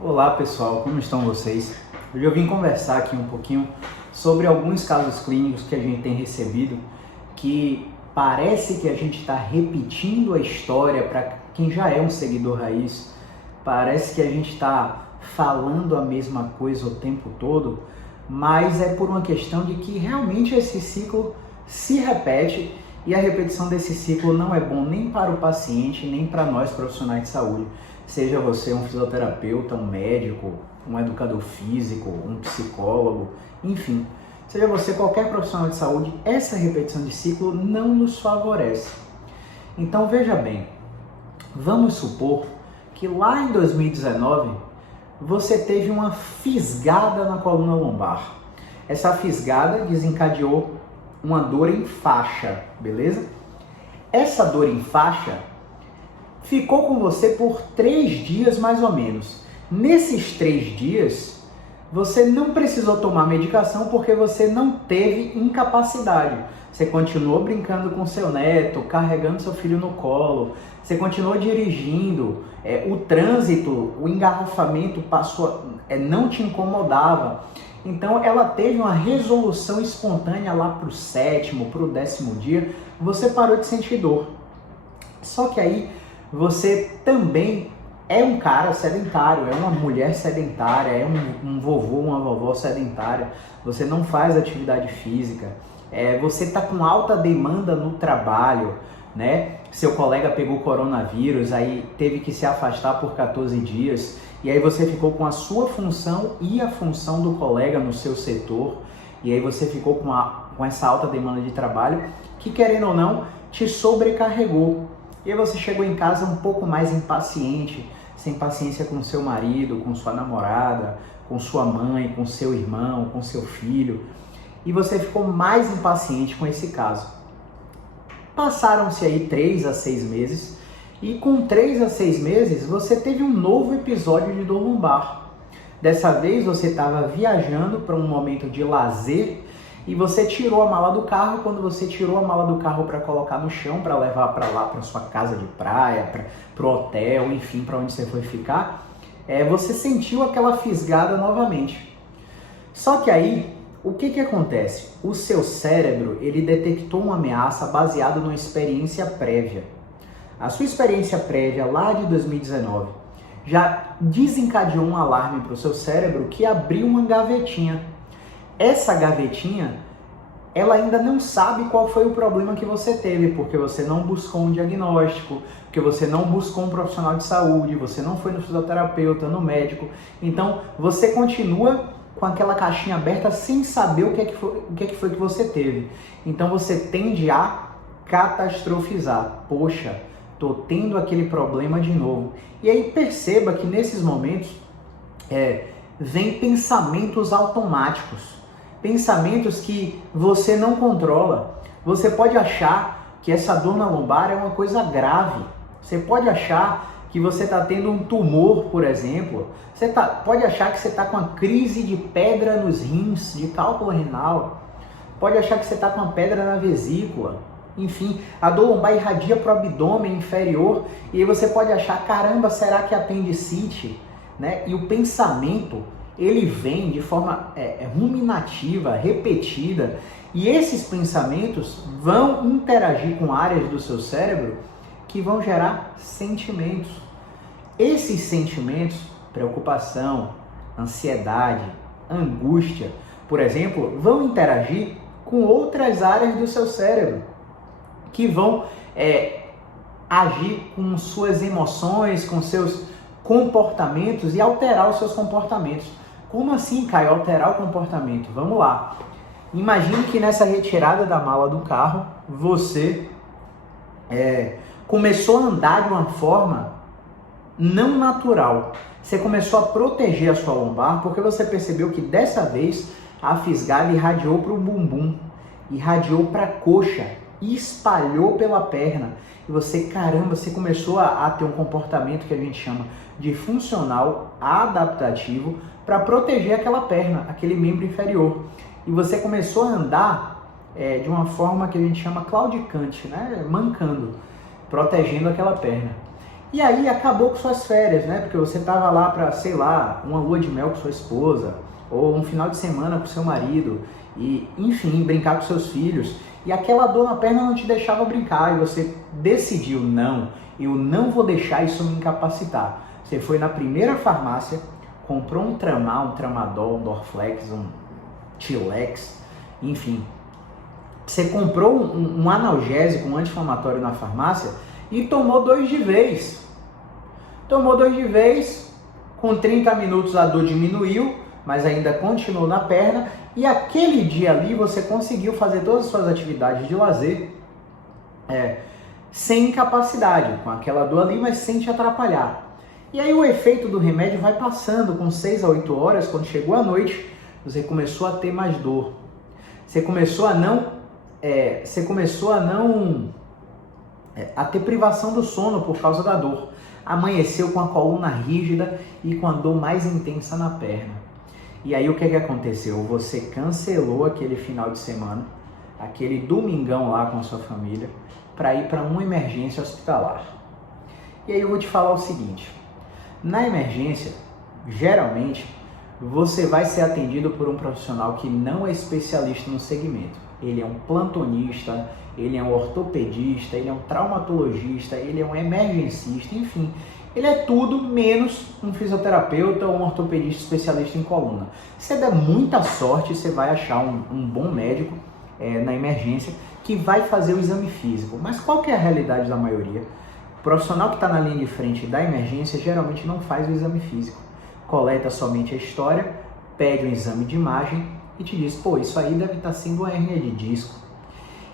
Olá pessoal, como estão vocês? Hoje eu vim conversar aqui um pouquinho sobre alguns casos clínicos que a gente tem recebido que parece que a gente está repetindo a história para quem já é um seguidor raiz, parece que a gente está falando a mesma coisa o tempo todo, mas é por uma questão de que realmente esse ciclo se repete e a repetição desse ciclo não é bom nem para o paciente, nem para nós profissionais de saúde. Seja você um fisioterapeuta, um médico, um educador físico, um psicólogo, enfim. Seja você qualquer profissional de saúde, essa repetição de ciclo não nos favorece. Então veja bem, vamos supor que lá em 2019 você teve uma fisgada na coluna lombar. Essa fisgada desencadeou uma dor em faixa, beleza? Essa dor em faixa ficou com você por 3 dias mais ou menos. Nesses 3 dias, você não precisou tomar medicação porque você não teve incapacidade. Você continuou brincando com seu neto, carregando seu filho no colo, você continuou dirigindo, o trânsito, o engarrafamento não te incomodava. Então ela teve uma resolução espontânea lá para o 7º, para o 10º dia, você parou de sentir dor. Só que aí você também é um cara sedentário, é uma mulher sedentária, é um vovô, uma vovó sedentária, você não faz atividade física, você está com alta demanda no trabalho, né? Seu colega pegou coronavírus, aí teve que se afastar por 14 dias, e aí você ficou com a sua função e a função do colega no seu setor, e aí você ficou com essa alta demanda de trabalho, que querendo ou não, te sobrecarregou. E aí você chegou em casa um pouco mais impaciente, sem paciência com seu marido, com sua namorada, com sua mãe, com seu irmão, com seu filho. E você ficou mais impaciente com esse caso. Passaram-se aí 3 a 6 meses e com 3 a 6 meses você teve um novo episódio de dor lombar. Dessa vez você estava viajando para um momento de lazer e você tirou a mala do carro. Quando você tirou a mala do carro para colocar no chão, para levar para lá, para sua casa de praia, para o hotel, enfim, para onde você foi ficar, você sentiu aquela fisgada novamente. Só que aí, o que acontece? O seu cérebro, ele detectou uma ameaça baseada numa experiência prévia. A sua experiência prévia lá de 2019 já desencadeou um alarme para o seu cérebro que abriu uma gavetinha. Essa gavetinha, ela ainda não sabe qual foi o problema que você teve, porque você não buscou um diagnóstico, porque você não buscou um profissional de saúde, você não foi no fisioterapeuta, no médico. Então, você continua com aquela caixinha aberta sem saber o que foi que você teve. Então, você tende a catastrofizar. Poxa, tô tendo aquele problema de novo. E aí, perceba que nesses momentos, vem pensamentos automáticos. Pensamentos que você não controla. Você pode achar que essa dor na lombar é uma coisa grave. Você pode achar que você está tendo um tumor, por exemplo. Você pode achar que você está com uma crise de pedra nos rins, de cálculo renal. Pode achar que você está com uma pedra na vesícula. Enfim, a dor lombar irradia para o abdômen inferior. E aí você pode achar, caramba, será que é apendicite? Né? E o pensamento, ele vem de forma ruminativa, repetida, e esses pensamentos vão interagir com áreas do seu cérebro que vão gerar sentimentos. Esses sentimentos, preocupação, ansiedade, angústia, por exemplo, vão interagir com outras áreas do seu cérebro, que vão agir com suas emoções, com seus comportamentos e alterar os seus comportamentos. Como assim, Caio, alterar o comportamento? Vamos lá. Imagine que nessa retirada da mala do carro, você começou a andar de uma forma não natural. Você começou a proteger a sua lombar porque você percebeu que dessa vez a fisgada irradiou para o bumbum, irradiou para a coxa, espalhou pela perna. E você, caramba, você começou a ter um comportamento que a gente chama de funcional adaptativo para proteger aquela perna, aquele membro inferior. E você começou a andar de uma forma que a gente chama claudicante, né? Mancando, protegendo aquela perna. E aí acabou com suas férias, né? Porque você estava lá para, sei lá, uma lua de mel com sua esposa, ou um final de semana com seu marido, e enfim, brincar com seus filhos. E aquela dor na perna não te deixava brincar, e você decidiu, não, eu não vou deixar isso me incapacitar. Você foi na primeira farmácia, comprou um Tramal, um Tramadol, um Dorflex, um Tilex, enfim. Você comprou um analgésico, um anti-inflamatório na farmácia e tomou 2 de vez. Tomou 2 de vez, com 30 minutos a dor diminuiu, mas ainda continuou na perna, e aquele dia ali você conseguiu fazer todas as suas atividades de lazer sem incapacidade, com aquela dor ali, mas sem te atrapalhar. E aí o efeito do remédio vai passando, com 6 a 8 horas, quando chegou a noite, você começou a ter mais dor. Você começou a ter privação do sono por causa da dor. Amanheceu com a coluna rígida e com a dor mais intensa na perna. E aí o que aconteceu? Você cancelou aquele final de semana, aquele domingão lá com a sua família, para ir para uma emergência hospitalar. E aí eu vou te falar o seguinte, na emergência, geralmente, você vai ser atendido por um profissional que não é especialista no segmento. Ele é um plantonista, ele é um ortopedista, ele é um traumatologista, ele é um emergencista, enfim. Ele é tudo menos um fisioterapeuta ou um ortopedista especialista em coluna. Se der muita sorte, você vai achar um bom médico na emergência que vai fazer o exame físico. Mas qual que é a realidade da maioria? O profissional que está na linha de frente da emergência geralmente não faz o exame físico. Coleta somente a história, pede um exame de imagem e te diz, pô, isso aí deve estar sendo uma hérnia de disco.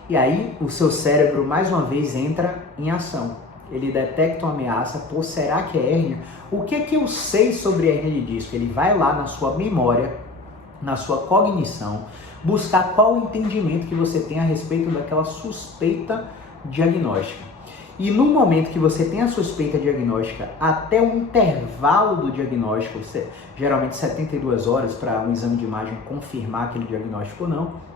E aí o seu cérebro mais uma vez entra em ação. Ele detecta uma ameaça, pô, será que é hérnia? O que é que eu sei sobre hérnia de disco? Ele vai lá na sua memória, na sua cognição, buscar qual o entendimento que você tem a respeito daquela suspeita diagnóstica. E no momento que você tem a suspeita diagnóstica, até o intervalo do diagnóstico, geralmente 72 horas para um exame de imagem confirmar aquele diagnóstico ou não,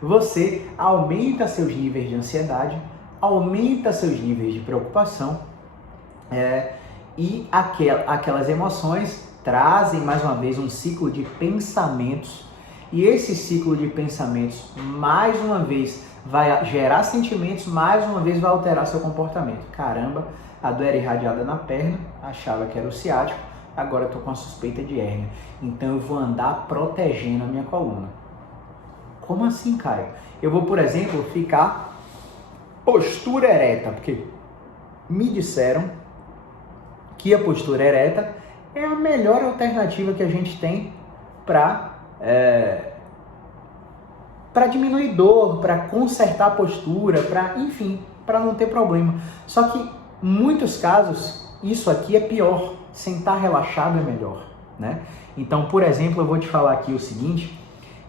você aumenta seus níveis de ansiedade, aumenta seus níveis de preocupação e aquelas emoções trazem mais uma vez um ciclo de pensamentos, e esse ciclo de pensamentos mais uma vez vai gerar sentimentos, mais uma vez vai alterar seu comportamento. Caramba, a dor era irradiada na perna, achava que era o ciático, agora estou com a suspeita de hérnia, então eu vou andar protegendo a minha coluna. Como assim, Caio? Eu vou, por exemplo, ficar postura ereta, porque me disseram que a postura ereta é a melhor alternativa que a gente tem para diminuir dor, para consertar a postura, enfim, para não ter problema. Só que, em muitos casos, isso aqui é pior. Sentar relaxado é melhor, né? Então, por exemplo, eu vou te falar aqui o seguinte,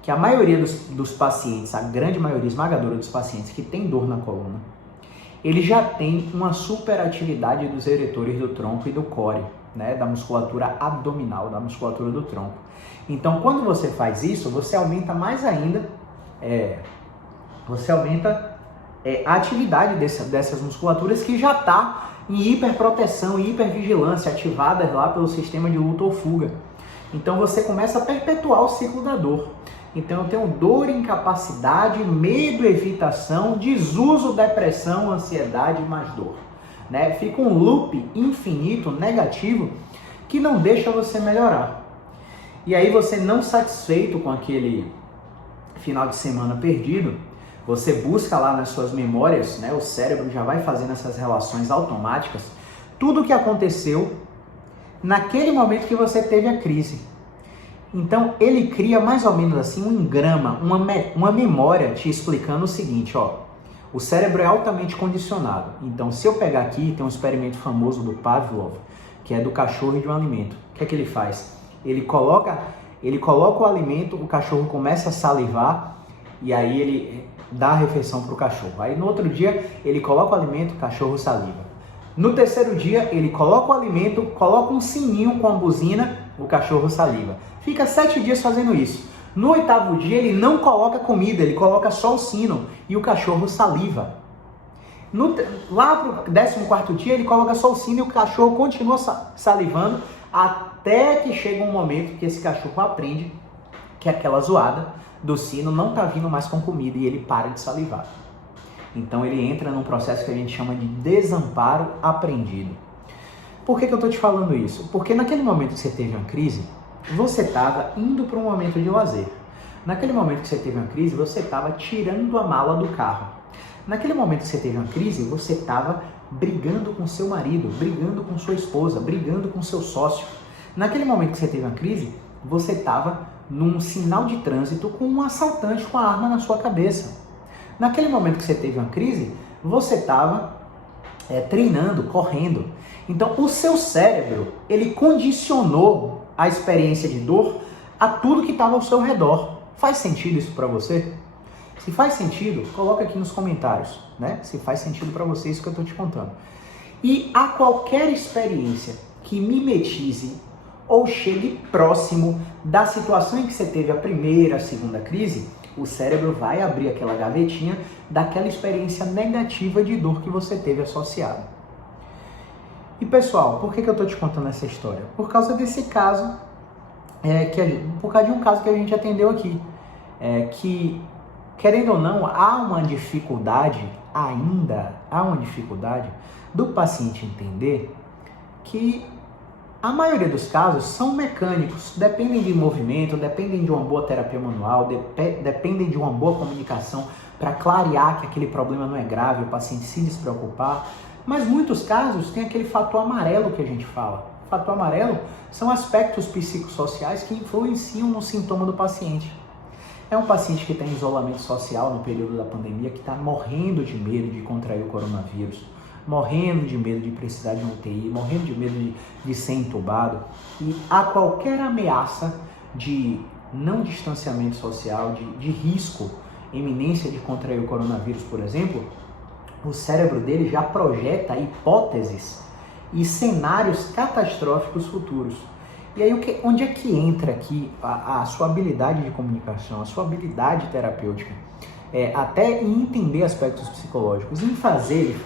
que a maioria dos pacientes, a grande maioria esmagadora dos pacientes que tem dor na coluna, ele já tem uma superatividade dos eretores do tronco e do core, né? Da musculatura abdominal, da musculatura do tronco. Então, quando você faz isso, você aumenta mais ainda a atividade dessas musculaturas que já está em hiperproteção e hipervigilância, ativadas lá pelo sistema de luta ou fuga. Então você começa a perpetuar o ciclo da dor. Então eu tenho dor, incapacidade, medo, evitação, desuso, depressão, ansiedade e mais dor, né? Fica um loop infinito, negativo, que não deixa você melhorar. E aí você, não satisfeito com aquele final de semana perdido, você busca lá nas suas memórias, né? O cérebro já vai fazendo essas relações automáticas, tudo o que aconteceu naquele momento que você teve a crise. Então ele cria mais ou menos assim um engrama, uma memória te explicando o seguinte, ó, o cérebro é altamente condicionado. Então se eu pegar aqui, tem um experimento famoso do Pavlov, que é do cachorro e de um alimento. O que é que ele faz? Ele coloca o alimento, o cachorro começa a salivar e aí ele dá a refeição para o cachorro. Aí no outro dia ele coloca o alimento, o cachorro saliva. No terceiro dia ele coloca o alimento, coloca um sininho com a buzina, o cachorro saliva. Fica 7 dias fazendo isso. No 8º dia ele não coloca comida, ele coloca só o sino e o cachorro saliva. Lá pro 14º dia ele coloca só o sino e o cachorro continua salivando até que chega um momento que esse cachorro aprende que aquela zoada do sino não tá vindo mais com comida e ele para de salivar. Então ele entra num processo que a gente chama de desamparo aprendido. Por que eu tô te falando isso? Porque naquele momento que você teve uma crise, você estava indo para um momento de lazer. Naquele momento que você teve uma crise, você estava tirando a mala do carro. Naquele momento que você teve uma crise, você estava brigando com seu marido, brigando com sua esposa, brigando com seu sócio. Naquele momento que você teve uma crise, você estava num sinal de trânsito com um assaltante com a arma na sua cabeça. Naquele momento que você teve uma crise, você estava treinando, correndo. Então, o seu cérebro, ele condicionou a experiência de dor a tudo que estava ao seu redor. Faz sentido isso para você? Se faz sentido, coloca aqui nos comentários, né? Se faz sentido para você isso que eu estou te contando. E a qualquer experiência que mimetize ou chegue próximo da situação em que você teve a primeira, a segunda crise, o cérebro vai abrir aquela gavetinha daquela experiência negativa de dor que você teve associada. E pessoal, por que eu estou te contando essa história? Por causa desse caso, por causa de um caso que a gente atendeu aqui, que, querendo ou não, há uma dificuldade do paciente entender que a maioria dos casos são mecânicos, dependem de movimento, dependem de uma boa terapia manual, dependem de uma boa comunicação para clarear que aquele problema não é grave, o paciente se despreocupar. Mas muitos casos tem aquele fator amarelo que a gente fala. O fator amarelo são aspectos psicossociais que influenciam no sintoma do paciente. É um paciente que está em isolamento social no período da pandemia, que está morrendo de medo de contrair o coronavírus, morrendo de medo de precisar de um UTI, morrendo de medo de ser entubado. E a qualquer ameaça de não distanciamento social, de risco, iminência de contrair o coronavírus, por exemplo, o cérebro dele já projeta hipóteses e cenários catastróficos futuros. E aí onde é que entra aqui a sua habilidade de comunicação, a sua habilidade terapêutica? Até em entender aspectos psicológicos, em fazer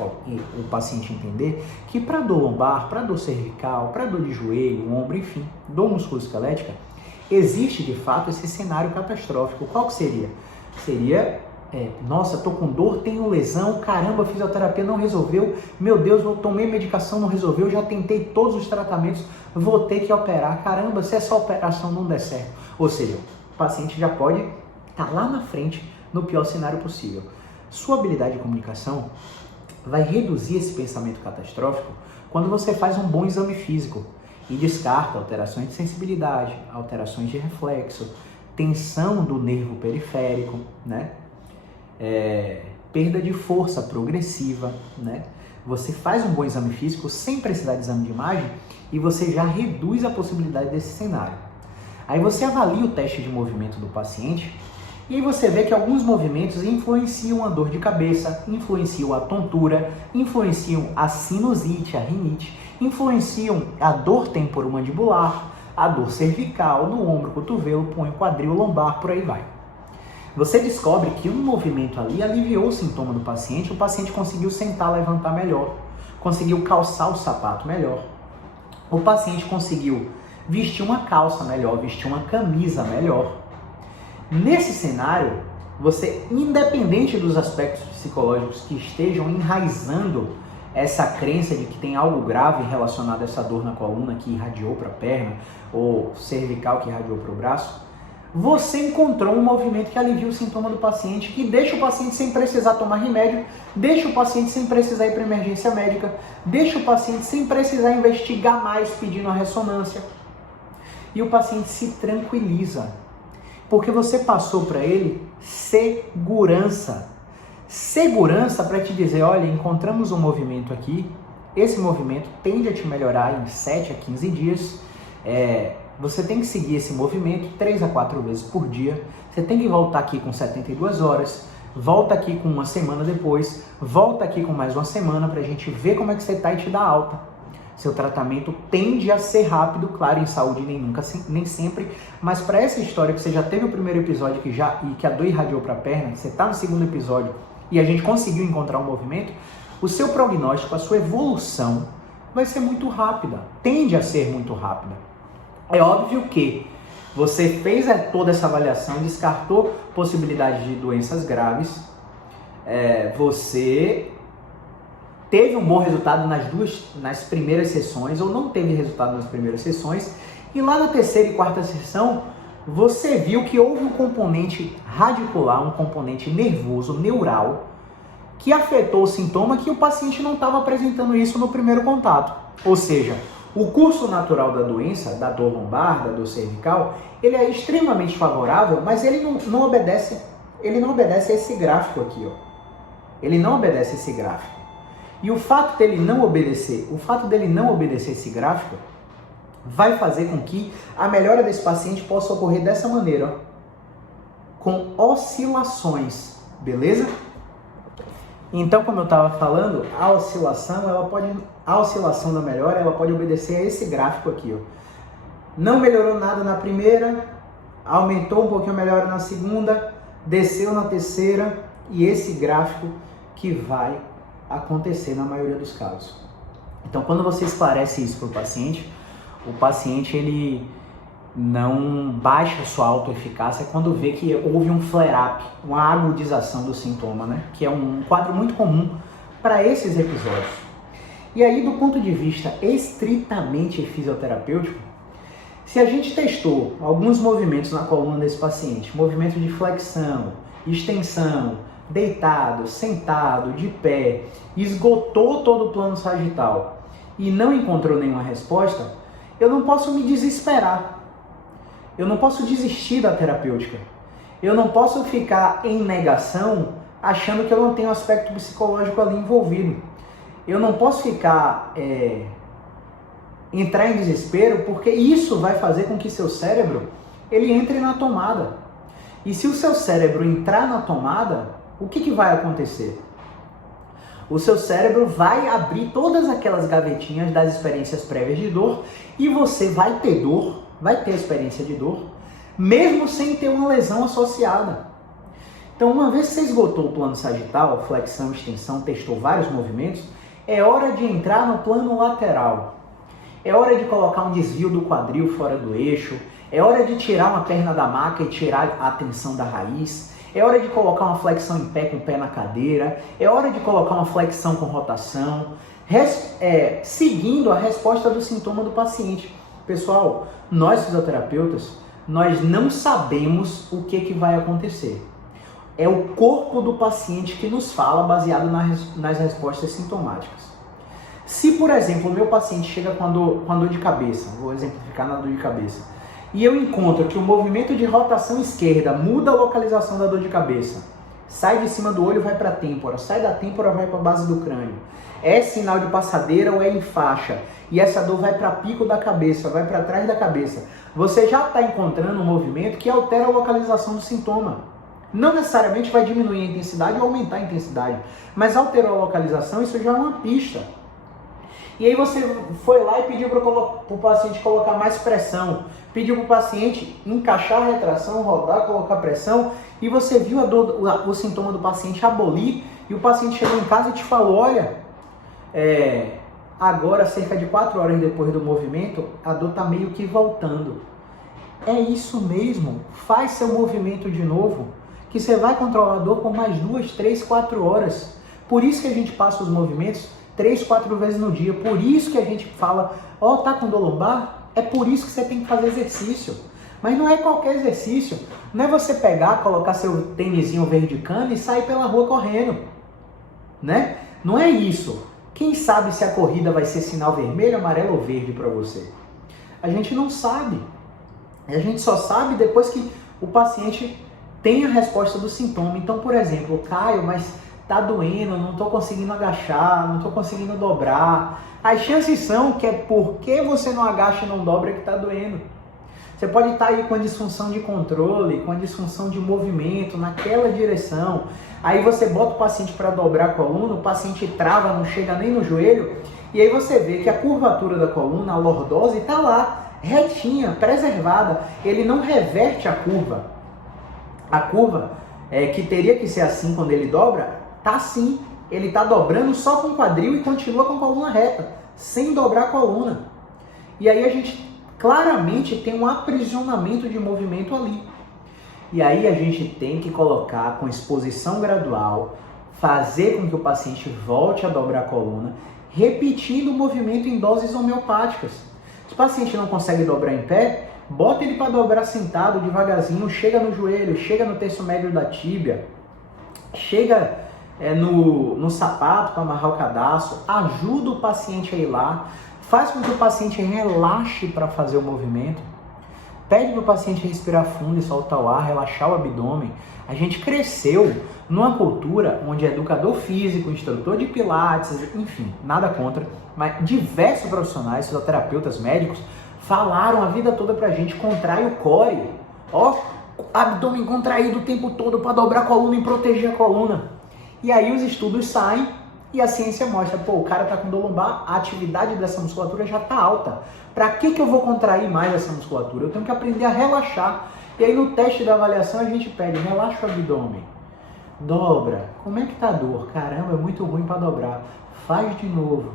o paciente entender que para dor lombar, para dor cervical, para dor de joelho, ombro, enfim, dor musculoesquelética, existe de fato esse cenário catastrófico. Qual que seria? Seria, nossa, tô com dor, tenho lesão, caramba, fisioterapia não resolveu, meu Deus, eu tomei medicação, não resolveu, já tentei todos os tratamentos, vou ter que operar, caramba, se essa operação não der certo. Ou seja, o paciente já pode estar lá na frente no pior cenário possível. Sua habilidade de comunicação vai reduzir esse pensamento catastrófico quando você faz um bom exame físico e descarta alterações de sensibilidade, alterações de reflexo, tensão do nervo periférico, né? Perda de força progressiva, né? Você faz um bom exame físico sem precisar de exame de imagem e você já reduz a possibilidade desse cenário. Aí você avalia o teste de movimento do paciente e aí você vê que alguns movimentos influenciam a dor de cabeça, influenciam a tontura, influenciam a sinusite, a rinite, influenciam a dor temporomandibular, a dor cervical, no ombro, cotovelo, punho, quadril, lombar, por aí vai. Você descobre que um movimento ali aliviou o sintoma do paciente, o paciente conseguiu sentar, levantar melhor, conseguiu calçar o sapato melhor, o paciente conseguiu vestir uma calça melhor, vestir uma camisa melhor. Nesse cenário, você, independente dos aspectos psicológicos que estejam enraizando essa crença de que tem algo grave relacionado a essa dor na coluna que irradiou para a perna ou cervical que irradiou para o braço, você encontrou um movimento que alivia o sintoma do paciente, que deixa o paciente sem precisar tomar remédio, deixa o paciente sem precisar ir para emergência médica, deixa o paciente sem precisar investigar mais pedindo a ressonância. E o paciente se tranquiliza, porque você passou para ele segurança. Segurança para te dizer, olha, encontramos um movimento aqui, esse movimento tende a te melhorar em 7 a 15 dias, você tem que seguir esse movimento 3 a 4 vezes por dia, você tem que voltar aqui com 72 horas, volta aqui com uma semana depois, volta aqui com mais uma semana para a gente ver como é que você está e te dar alta. Seu tratamento tende a ser rápido, claro, em saúde nem sempre, mas para essa história que você já teve o primeiro episódio e que a dor irradiou para a perna, que você está no segundo episódio e a gente conseguiu encontrar um movimento, o seu prognóstico, a sua evolução vai ser muito rápida, tende a ser muito rápida. É óbvio que você fez toda essa avaliação, descartou possibilidade de doenças graves, você teve um bom resultado nas primeiras sessões, ou não teve resultado nas primeiras sessões, e lá na terceira e quarta sessão, você viu que houve um componente radicular, um componente nervoso, neural, que afetou o sintoma que o paciente não estava apresentando isso no primeiro contato. Ou seja, o curso natural da doença, da dor lombar, da dor cervical, ele é extremamente favorável, mas ele não obedece a esse gráfico aqui, ó. Ele não obedece esse gráfico. E o fato dele não obedecer esse gráfico vai fazer com que a melhora desse paciente possa ocorrer dessa maneira, ó, com oscilações, beleza? Então, como eu estava falando, a oscilação da melhora, ela pode obedecer a esse gráfico aqui, ó. Não melhorou nada na primeira, aumentou um pouquinho a melhora na segunda, desceu na terceira, e esse gráfico que vai acontecer na maioria dos casos. Então, quando você esclarece isso para o paciente ele não baixa a sua autoeficácia quando vê que houve um flare-up, uma agudização do sintoma, né? Que é um quadro muito comum para esses episódios. E aí, do ponto de vista estritamente fisioterapêutico, se a gente testou alguns movimentos na coluna desse paciente, movimento de flexão, extensão, deitado, sentado, de pé, esgotou todo o plano sagital e não encontrou nenhuma resposta, eu não posso me desesperar. Eu não posso desistir da terapêutica. Eu não posso ficar em negação achando que eu não tenho aspecto psicológico ali envolvido. Eu não posso entrar em desespero, porque isso vai fazer com que seu cérebro ele entre na tomada. E se o seu cérebro entrar na tomada, o que vai acontecer? O seu cérebro vai abrir todas aquelas gavetinhas das experiências prévias de dor e você vai ter dor, vai ter a experiência de dor, mesmo sem ter uma lesão associada. Então, uma vez que você esgotou o plano sagital, flexão, extensão, testou vários movimentos, é hora de entrar no plano lateral. É hora de colocar um desvio do quadril fora do eixo, é hora de tirar uma perna da maca e tirar a tensão da raiz, é hora de colocar uma flexão em pé com o pé na cadeira, é hora de colocar uma flexão com rotação, seguindo a resposta do sintoma do paciente. Pessoal, nós fisioterapeutas, nós não sabemos o que vai acontecer. É o corpo do paciente que nos fala baseado nas respostas sintomáticas. Se, por exemplo, o meu paciente chega com a dor de cabeça, vou exemplificar na dor de cabeça, e eu encontro que o movimento de rotação esquerda muda a localização da dor de cabeça, sai de cima do olho e vai para a têmpora, sai da têmpora e vai para a base do crânio, é sinal de passadeira ou é em faixa, e essa dor vai para pico da cabeça, vai para trás da cabeça, você já está encontrando um movimento que altera a localização do sintoma. Não necessariamente vai diminuir a intensidade ou aumentar a intensidade, mas alterou a localização, isso já é uma pista. E aí você foi lá e pediu para o paciente colocar mais pressão, pediu para o paciente encaixar a retração, rodar, colocar pressão, e você viu o sintoma do paciente abolir, e o paciente chegou em casa e te falou, olha, agora cerca de 4 horas depois do movimento, a dor está meio que voltando. É isso mesmo, faz seu movimento de novo, que você vai controlar a dor por mais 2, 3, 4 horas. Por isso que a gente passa os movimentos 3, 4 vezes no dia. Por isso que a gente fala, tá com dor lombar? É por isso que você tem que fazer exercício. Mas não é qualquer exercício. Não é você pegar, colocar seu tênisinho verde cana e sair pela rua correndo. Né? Não é isso. Quem sabe se a corrida vai ser sinal vermelho, amarelo ou verde para você? A gente não sabe. A gente só sabe depois que o paciente tem a resposta do sintoma. Então, por exemplo, Caio, mas tá doendo, não tô conseguindo agachar, não tô conseguindo dobrar. As chances são que é porque você não agacha e não dobra que tá doendo. Você pode estar aí com a disfunção de controle, com a disfunção de movimento naquela direção. Aí você bota o paciente para dobrar a coluna, o paciente trava, não chega nem no joelho, e aí você vê que a curvatura da coluna, a lordose, está lá, retinha, preservada. Ele não reverte a curva. A curva, que teria que ser assim quando ele dobra, tá assim. ele está dobrando só com o quadril e continua com a coluna reta, sem dobrar a coluna. E aí a gente claramente tem um aprisionamento de movimento ali. E aí a gente tem que colocar com exposição gradual, fazer com que o paciente volte a dobrar a coluna, repetindo o movimento em doses homeopáticas. Se o paciente não consegue dobrar em pé, bota ele para dobrar sentado devagarzinho, chega no joelho, chega no terço médio da tíbia, chega no sapato para amarrar o cadarço, ajuda o paciente a ir lá, faz com que o paciente relaxe para fazer o movimento, pede para o paciente respirar fundo e soltar o ar, relaxar o abdômen. A gente cresceu numa cultura onde educador físico, instrutor de pilates, enfim, nada contra, mas diversos profissionais, fisioterapeutas, médicos, falaram a vida toda pra gente, contrai o core, ó, abdômen contraído o tempo todo para dobrar a coluna e proteger a coluna. E aí os estudos saem e a ciência mostra, pô, o cara tá com dor lombar, a atividade dessa musculatura já tá alta. Pra que eu vou contrair mais essa musculatura? Eu tenho que aprender a relaxar. E aí no teste da avaliação a gente pede, relaxa o abdômen, dobra. Como é que tá a dor? Caramba, é muito ruim para dobrar. Faz de novo.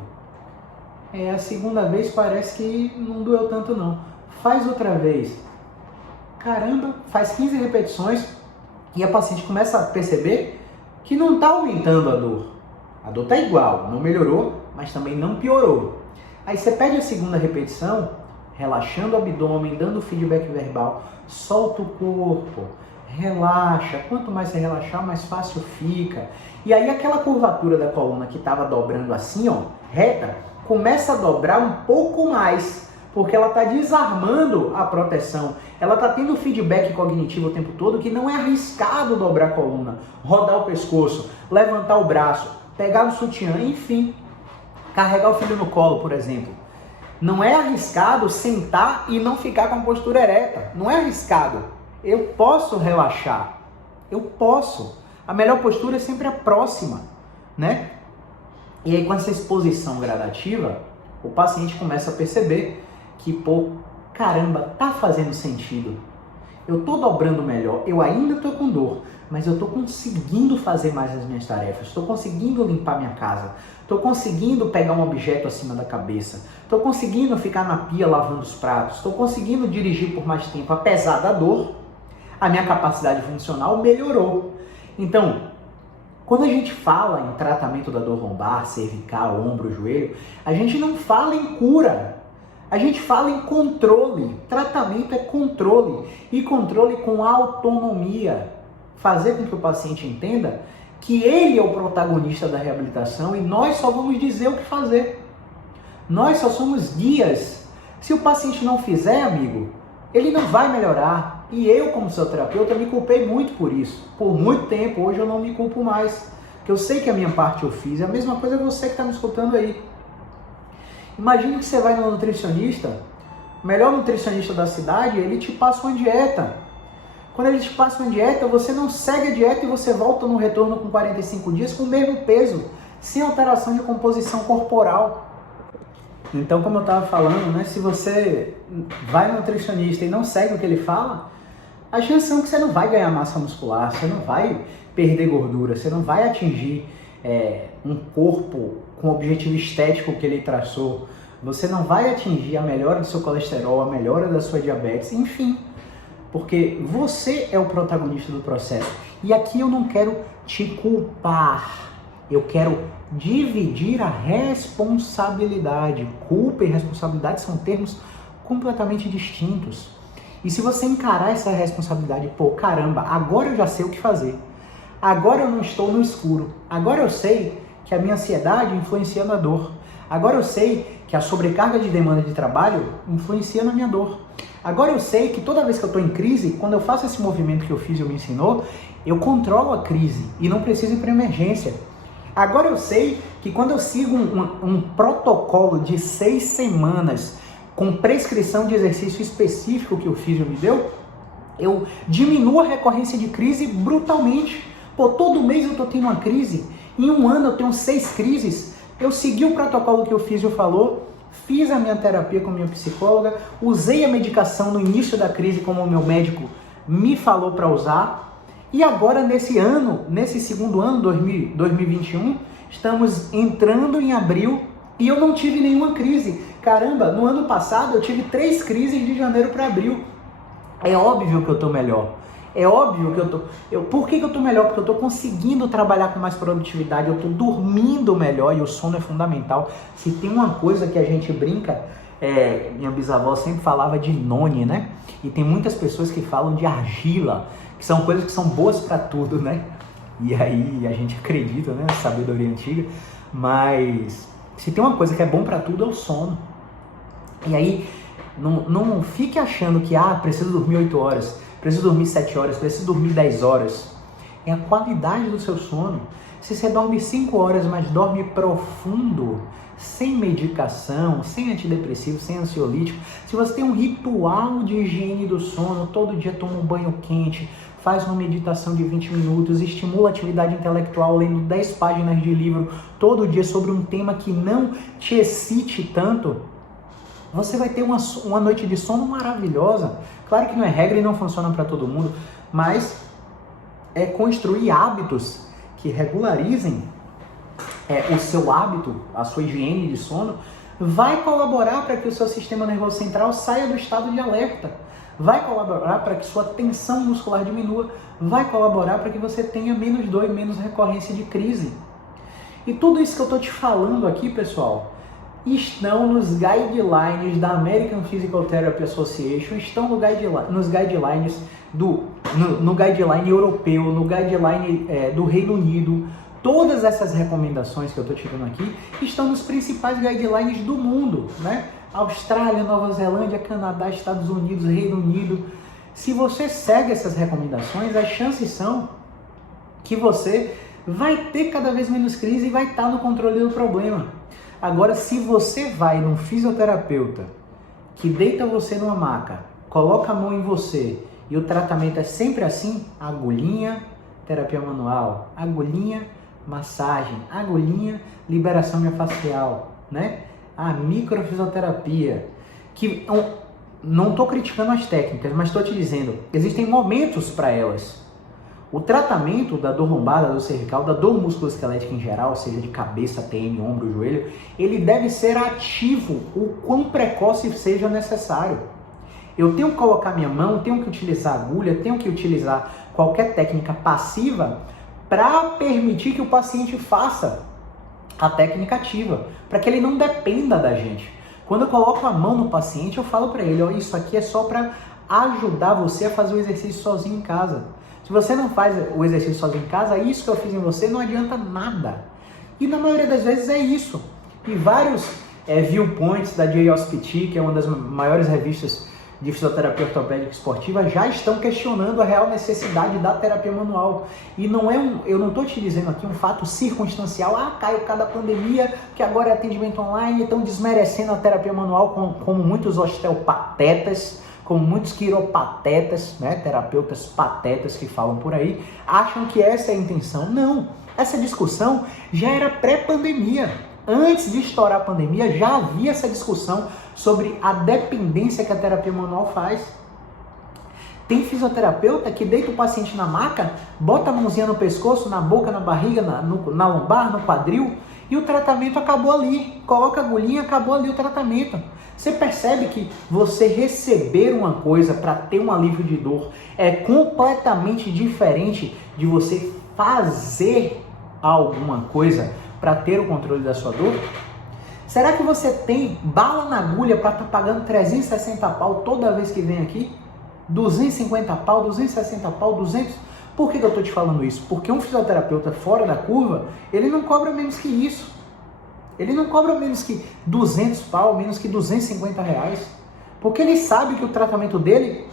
A segunda vez parece que não doeu tanto não. Faz outra vez. Caramba, faz 15 repetições e a paciente começa a perceber que não está aumentando a dor. A dor está igual, não melhorou, mas também não piorou. Aí você pede a segunda repetição, relaxando o abdômen, dando feedback verbal, solta o corpo, relaxa. Quanto mais você relaxar, mais fácil fica. E aí aquela curvatura da coluna que estava dobrando assim, ó, reta, começa a dobrar um pouco mais, porque ela está desarmando a proteção. Ela está tendo feedback cognitivo o tempo todo que não é arriscado dobrar a coluna, rodar o pescoço, levantar o braço, pegar no sutiã, enfim, carregar o filho no colo, por exemplo. Não é arriscado sentar e não ficar com a postura ereta. Não é arriscado. Eu posso relaxar. Eu posso. A melhor postura é sempre a próxima, né? E aí com essa exposição gradativa, o paciente começa a perceber que, pô, caramba, tá fazendo sentido. Eu tô dobrando melhor, eu ainda tô com dor, mas eu tô conseguindo fazer mais as minhas tarefas, tô conseguindo limpar minha casa, tô conseguindo pegar um objeto acima da cabeça, tô conseguindo ficar na pia lavando os pratos, tô conseguindo dirigir por mais tempo, apesar da dor, a minha capacidade funcional melhorou. Então, quando a gente fala em tratamento da dor lombar, cervical, ombro, joelho, a gente não fala em cura, a gente fala em controle. Tratamento é controle, e controle com autonomia. Fazer com que o paciente entenda que ele é o protagonista da reabilitação e nós só vamos dizer o que fazer. Nós só somos guias. Se o paciente não fizer, amigo, ele não vai melhorar. E eu, como seu terapeuta, me culpei muito por isso. Por muito tempo, hoje eu não me culpo mais. Porque eu sei que a minha parte eu fiz. É a mesma coisa que você que está me escutando aí. Imagine que você vai no nutricionista, o melhor nutricionista da cidade, ele te passa uma dieta. Quando ele te passa uma dieta, você não segue a dieta e você volta no retorno com 45 dias com o mesmo peso, sem alteração de composição corporal. Então, como eu estava falando, né, se você vai no nutricionista e não segue o que ele fala, as chances são que você não vai ganhar massa muscular, você não vai perder gordura, você não vai atingir um corpo com o objetivo estético que ele traçou, você não vai atingir a melhora do seu colesterol, a melhora da sua diabetes, enfim, porque você é o protagonista do processo. E aqui eu não quero te culpar, eu quero dividir a responsabilidade. Culpa e responsabilidade são termos completamente distintos. E se você encarar essa responsabilidade, pô, caramba, agora eu já sei o que fazer. Agora eu não estou no escuro. Agora eu sei que a minha ansiedade influencia na dor. Agora eu sei que a sobrecarga de demanda de trabalho influencia na minha dor. Agora eu sei que toda vez que eu estou em crise, quando eu faço esse movimento que eu fiz e me ensinou, eu controlo a crise e não preciso ir para emergência. Agora eu sei que quando eu sigo um protocolo de 6 semanas com prescrição de exercício específico que o físio me deu, eu diminuo a recorrência de crise brutalmente. Pô, todo mês eu estou tendo uma crise, em um ano eu tenho 6 crises, eu segui o protocolo que o físio falou, fiz a minha terapia com a minha psicóloga, usei a medicação no início da crise como o meu médico me falou para usar, e agora nesse ano, nesse segundo ano, 2021, Estamos entrando em abril e eu não tive nenhuma crise. Caramba, no ano passado eu tive 3 crises de janeiro para abril. É óbvio que eu estou melhor. É óbvio que por que eu estou melhor? Porque eu estou conseguindo trabalhar com mais produtividade, eu estou dormindo melhor e o sono é fundamental. Se tem uma coisa que a gente brinca, minha bisavó sempre falava de noni, né? E tem muitas pessoas que falam de argila, que são coisas que são boas para tudo, né? E aí a gente acredita, né? Sabedoria antiga. Mas se tem uma coisa que é bom para tudo é o sono. E aí não fique achando que preciso dormir 8 horas. Preciso dormir 7 horas, preciso dormir 10 horas. É a qualidade do seu sono. Se você dorme 5 horas, mas dorme profundo, sem medicação, sem antidepressivo, sem ansiolítico, se você tem um ritual de higiene do sono, todo dia toma um banho quente, faz uma meditação de 20 minutos, estimula a atividade intelectual lendo 10 páginas de livro todo dia sobre um tema que não te excite tanto, você vai ter uma noite de sono maravilhosa. Claro que não é regra e não funciona para todo mundo, mas é construir hábitos que regularizem o seu hábito, a sua higiene de sono, vai colaborar para que o seu sistema nervoso central saia do estado de alerta, vai colaborar para que sua tensão muscular diminua, vai colaborar para que você tenha menos dor e menos recorrência de crise. E tudo isso que eu estou te falando aqui, pessoal, estão nos guidelines da American Physical Therapy Association, estão nos guidelines no guideline europeu, no guideline do Reino Unido. Todas essas recomendações que eu estou te dando aqui estão nos principais guidelines do mundo, né? Austrália, Nova Zelândia, Canadá, Estados Unidos, Reino Unido. Se você segue essas recomendações, as chances são que você vai ter cada vez menos crise e vai estar no controle do problema. Agora, se você vai num fisioterapeuta que deita você numa maca, coloca a mão em você e o tratamento é sempre assim, agulhinha, terapia manual, agulhinha, massagem, agulhinha, liberação miofascial, né? A microfisioterapia, que não estou criticando as técnicas, mas estou te dizendo, existem momentos para elas. O tratamento da dor lombar, da dor cervical, da dor musculoesquelética em geral, seja de cabeça, TM, ombro, joelho, ele deve ser ativo o quão precoce seja necessário. Eu tenho que colocar minha mão, tenho que utilizar agulha, tenho que utilizar qualquer técnica passiva para permitir que o paciente faça a técnica ativa, para que ele não dependa da gente. Quando eu coloco a mão no paciente, eu falo para ele, isso aqui é só para ajudar você a fazer o exercício sozinho em casa. Se você não faz o exercício sozinho em casa, isso que eu fiz em você não adianta nada. E na maioria das vezes é isso. E vários viewpoints da JOSPT, que é uma das maiores revistas de fisioterapia ortopédica esportiva, já estão questionando a real necessidade da terapia manual. E não eu não estou te dizendo aqui um fato circunstancial, caiu cada pandemia, que agora é atendimento online, estão desmerecendo a terapia manual como muitos osteopatetas, como muitos quiropatetas, né, terapeutas patetas que falam por aí, acham que essa é a intenção. Não, essa discussão já era pré-pandemia. Antes de estourar a pandemia, já havia essa discussão sobre a dependência que a terapia manual faz. Tem fisioterapeuta que deita o paciente na maca, bota a mãozinha no pescoço, na boca, na barriga, na lombar, no quadril, e o tratamento acabou ali. Coloca a agulhinha, acabou ali o tratamento. Você percebe que você receber uma coisa para ter um alívio de dor é completamente diferente de você fazer alguma coisa para ter o controle da sua dor? Será que você tem bala na agulha para estar pagando 360 pau toda vez que vem aqui? 250 pau, 260 pau, 200? Por que eu estou te falando isso? Porque um fisioterapeuta fora da curva, ele não cobra menos que isso. Ele não cobra menos que 200 pau, menos que 250 reais. Porque ele sabe que o tratamento dele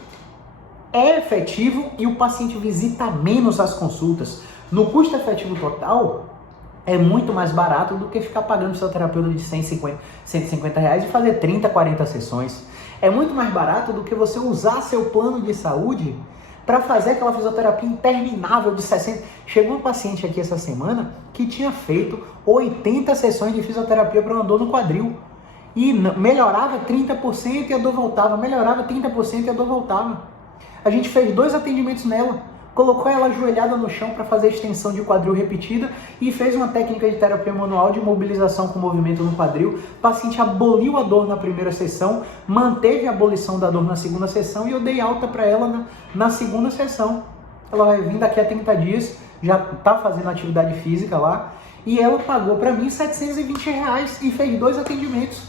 é efetivo e o paciente visita menos as consultas. No custo efetivo total, é muito mais barato do que ficar pagando fisioterapeuta de 150 reais e fazer 30, 40 sessões. É muito mais barato do que você usar seu plano de saúde para fazer aquela fisioterapia interminável de 60. Chegou um paciente aqui essa semana que tinha feito 80 sessões de fisioterapia para uma dor no quadril. E melhorava 30% e a dor voltava. Melhorava 30% e a dor voltava. A gente fez 2 atendimentos nela. colocou ela ajoelhada no chão para fazer extensão de quadril repetida e fez uma técnica de terapia manual de mobilização com movimento no quadril. O paciente aboliu a dor na primeira sessão, manteve a abolição da dor na segunda sessão e eu dei alta para ela na segunda sessão. Ela vai vir daqui a 30 dias, já está fazendo atividade física lá, e ela pagou para mim R$720 e fez 2 atendimentos.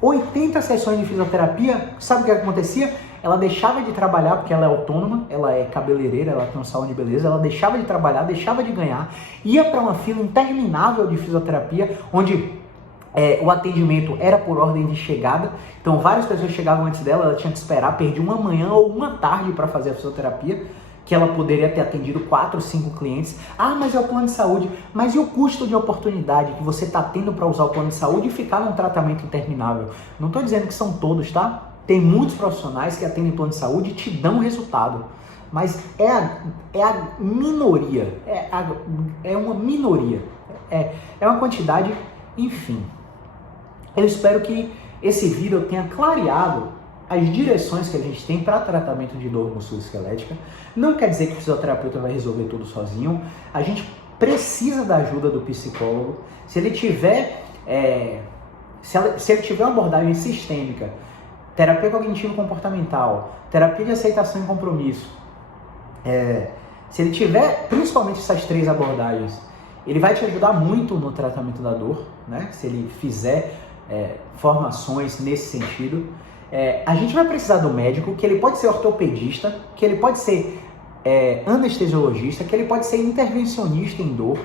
80 sessões de fisioterapia. Sabe o que acontecia? Ela deixava de trabalhar, porque ela é autônoma, ela é cabeleireira, ela tem um salão de beleza, ela deixava de trabalhar, deixava de ganhar, ia para uma fila interminável de fisioterapia, onde o atendimento era por ordem de chegada, então várias pessoas chegavam antes dela, ela tinha que esperar, perdia uma manhã ou uma tarde para fazer a fisioterapia, que ela poderia ter atendido 4, 5 clientes. Ah, mas é o plano de saúde. Mas e o custo de oportunidade que você está tendo para usar o plano de saúde e ficar num tratamento interminável? Não estou dizendo que são todos, tá? Tem muitos profissionais que atendem plano de saúde e te dão resultado. Mas é a minoria. É uma minoria. É uma quantidade, enfim. Eu espero que esse vídeo tenha clareado as direções que a gente tem para tratamento de dor musculoesquelética. Não quer dizer que o fisioterapeuta vai resolver tudo sozinho. A gente precisa da ajuda do psicólogo. Se ele tiver, se ele tiver uma abordagem sistêmica, terapia cognitivo-comportamental, terapia de aceitação e compromisso, se ele tiver principalmente essas 3 abordagens, ele vai te ajudar muito no tratamento da dor, né? Se ele fizer formações nesse sentido. A gente vai precisar do médico, que ele pode ser ortopedista, que ele pode ser anestesiologista, que ele pode ser intervencionista em dor,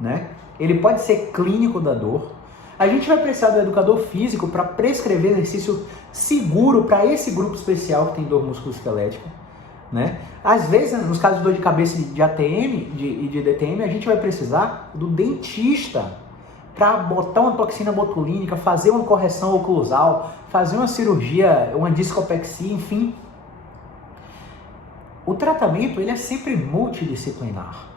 né? Ele pode ser clínico da dor. A gente vai precisar do educador físico para prescrever exercício seguro para esse grupo especial que tem dor musculoesquelética, né? Às vezes, nos casos de dor de cabeça de ATM e de DTM, a gente vai precisar do dentista para botar uma toxina botulínica, fazer uma correção oclusal, fazer uma cirurgia, uma discopexia, enfim. O tratamento ele é sempre multidisciplinar.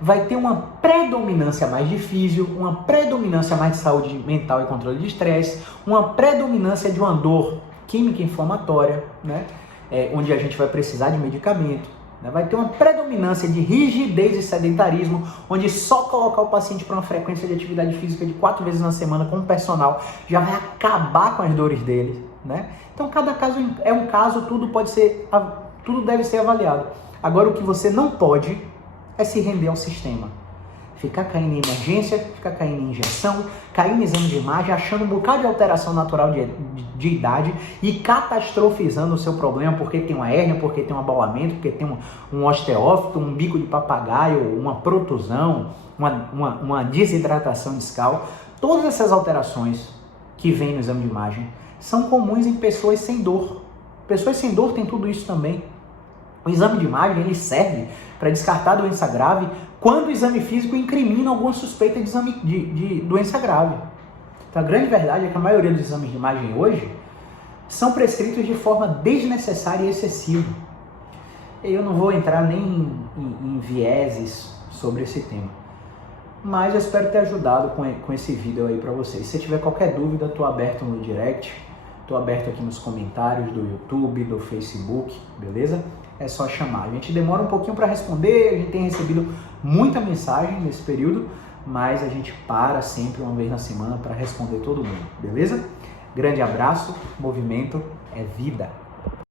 Vai ter uma predominância mais de físio, uma predominância mais de saúde mental e controle de estresse, uma predominância de uma dor química inflamatória, né? Onde a gente vai precisar de medicamento. Vai ter uma predominância de rigidez e sedentarismo, onde só colocar o paciente para uma frequência de atividade física de 4 vezes na semana com o personal já vai acabar com as dores dele, né? Então cada caso é um caso, tudo deve ser avaliado. Agora o que você não pode é se render ao sistema. Ficar caindo em emergência, ficar caindo em injeção, cair em exame de imagem, achando um bocado de alteração natural de idade e catastrofizando o seu problema porque tem uma hérnia, porque tem um abalamento, porque tem um osteófito, um bico de papagaio, uma protusão, uma desidratação discal. Todas essas alterações que vêm no exame de imagem são comuns em pessoas sem dor. Pessoas sem dor têm tudo isso também. O exame de imagem ele serve para descartar doença grave quando o exame físico incrimina alguma suspeita de doença grave. Então a grande verdade é que a maioria dos exames de imagem hoje são prescritos de forma desnecessária e excessiva. Eu não vou entrar nem em vieses sobre esse tema, mas eu espero ter ajudado com esse vídeo aí para vocês. Se tiver qualquer dúvida, estou aberto no direct, estou aberto aqui nos comentários do YouTube, do Facebook, beleza? É só chamar. A gente demora um pouquinho para responder, a gente tem recebido muita mensagem nesse período, mas a gente para sempre uma vez na semana para responder todo mundo, beleza? Grande abraço, movimento é vida!